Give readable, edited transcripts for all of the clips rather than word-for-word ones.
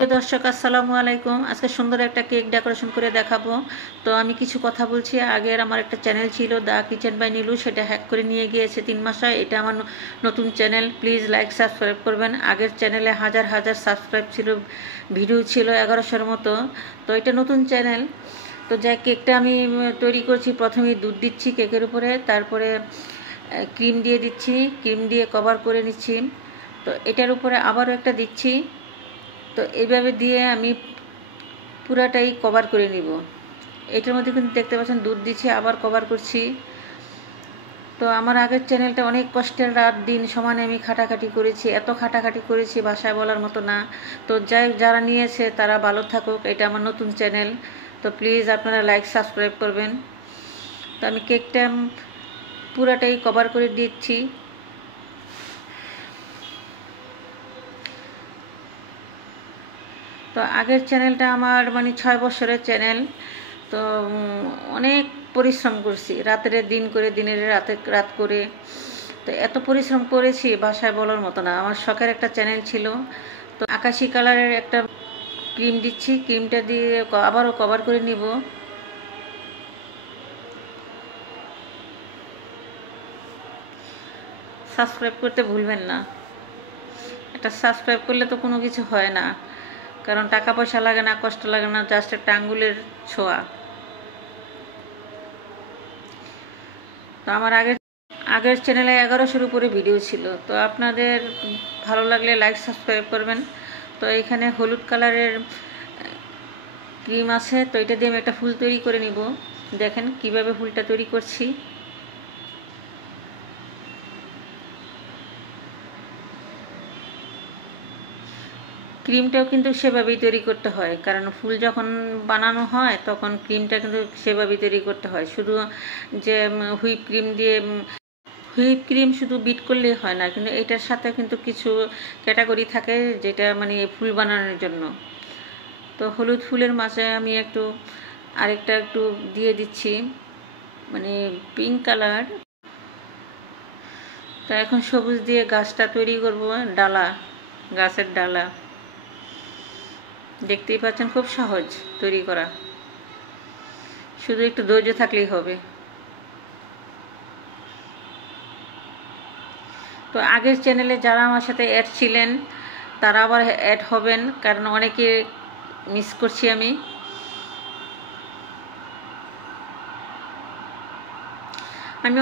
দর্শক আসসালামু আলাইকুম। আজকে সুন্দর একটা কেক ডেকোরেশন করে দেখাবো। তো আমি কিছু কথা বলছি। আগের আমার একটা চ্যানেল ছিল দ্য কিচেন বাই নীলু, সেটা হ্যাক করে নিয়ে গিয়েছে 3 মাস হয়। এটা আমার নতুন চ্যানেল, প্লিজ লাইক সাবস্ক্রাইব করবেন। আগের চ্যানেলে হাজার হাজার সাবস্ক্রাইব ছিল, ভিডিও ছিল 1100-র মতো। তো এটা নতুন চ্যানেল। তো যাই কেকটা আমি তৈরি করছি, প্রথমেই দুধ দিচ্ছি কেকের উপরে, তারপরে ক্রিম দিয়ে দিচ্ছি, ক্রিম দিয়ে কভার করে নিচ্ছি। তো এটার উপরে আবারও একটা দিচ্ছি। তো এইভাবে দিয়ে আমি পুরাটাই কভার করে নিব। এটার মধ্যে কিন্তু দেখতে পাচ্ছেন দুধ দিচ্ছি, আবার কভার করছি। তো আমার আগের চ্যানেলটা অনেক কষ্টের, রাত দিন সমানে আমি খাটাখাটি করেছি, এত খাটাখাটি করেছি ভাষায় বলার মতো না। তো যারা নিয়েছে তারা ভালো থাকুক। এটা আমার নতুন চ্যানেল, তো প্লিজ আপনারা লাইক সাবস্ক্রাইব করবেন। তো আমি কেকটা পুরাটাই কভার করে দিচ্ছি। তো আগের চ্যানেলটা আমার 6 বছরের চ্যানেল। তো অনেক পরিশ্রম করছি, রাতের দিন করে, দিনের রাত করে। তো এত পরিশ্রম করেছি ভাষায় বলার মতো না। আমার শখের একটা চ্যানেল ছিল। তো আকাশি কালারের একটা ক্রিম দিচ্ছি, ক্রিমটা দিয়ে আবারও কভার করে নিব। সাবস্ক্রাইব করতে ভুলবেন না। এটা সাবস্ক্রাইব করলে তো কোনো কিছু হয় না, কারণ টাকা পয়সা লাগে না, কষ্ট লাগে না, জাস্ট একটা আঙ্গুলের ছোঁয়া। তো আমার আগের চ্যানেলে 1100-র উপরে ভিডিও ছিল। তো আপনাদের ভালো লাগলে লাইক সাবস্ক্রাইব করবেন। তো এখানে হলুদ কালারের ক্রিম আছে, তো এটা দিয়ে আমি একটা ফুল তৈরি করে নিব। দেখেন কিভাবে ফুলটা তৈরি করছি। ক্রিমটাও কিন্তু সেভাবেই তৈরি করতে হয়, কারণ ফুল যখন বানানো হয় তখন ক্রিমটা কিন্তু সেভাবেই তৈরি করতে হয়। শুধু যে হুইপ ক্রিম শুধু বিট করলেই হয় না, কিন্তু এটার সাথে কিন্তু কিছু ক্যাটাগরি থাকে যেটা ফুল বানানোর জন্য। তো হলুদ ফুলের মাঝে আমি আরেকটা একটু দিয়ে দিচ্ছি, পিঙ্ক কালার। তো এখন সবুজ দিয়ে গাছটা তৈরি করব, গাছের ডালা। দেখতেই পাচ্ছেন খুব সহজ তৈরি করা, শুধু একটু ধৈর্য থাকলেই হবে। তো আগের চ্যানেলে যারা আমার সাথে অ্যাড ছিলেন তারা আবার অ্যাড হবেন, কারণ অনেকে মিস করছি আমি।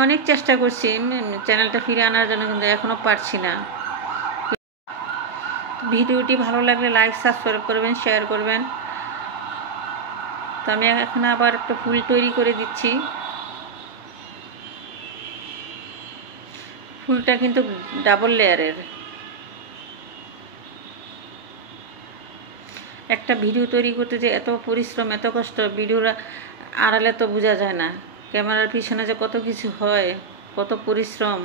অনেক চেষ্টা করছি চ্যানেলটা ফিরে আনার জন্য, কিন্তু এখনও পারছি না। ভিডিওটি ভালো লাগলে লাইক সাবস্ক্রাইব করবেন, শেয়ার করবেন। তো আমি এখন আবার একটা ফুল তৈরি করে দিচ্ছি। ফুলটা কিন্তু ডাবল লেয়ারের। একটা ভিডিও তৈরি করতে যে এত পরিশ্রম, এত কষ্ট, ভিডিওর আড়ালে তো বোঝা যায় না। ক্যামেরার পিছনে যে কত কিছু হয়, কত পরিশ্রম।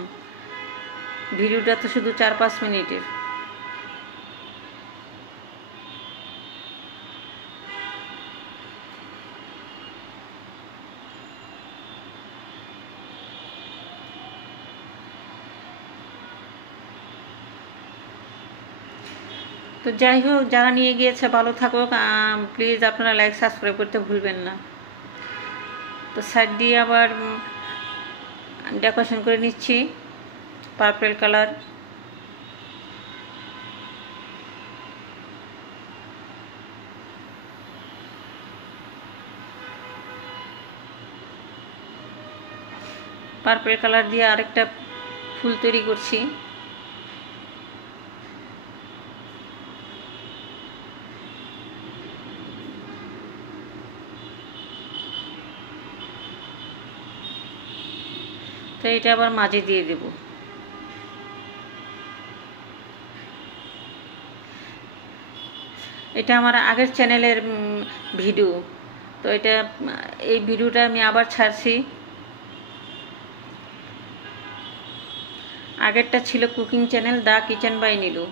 ভিডিওটা তো শুধু 4-5 মিনিটের। তো যাই হোক, যারা নিয়ে গিয়েছে ভালো থাকুক। প্লিজ আপনারা লাইক সাবস্ক্রাইব করতে ভুলবেন না। তো সাইড দিয়ে আবার ডেকোরেশন করে নিচ্ছি, পার্পল কালার। পার্পল কালার দিয়ে আরেকটা ফুল তৈরি করছি। তো এটা আবার মাঝে দিয়ে দেব। এটা আমার আগের চ্যানেলের ভিডিও। তো এই ভিডিওটা আমি আবার ছাড়ছি। আগেরটা ছিল cooking channel the kitchen by Nilu.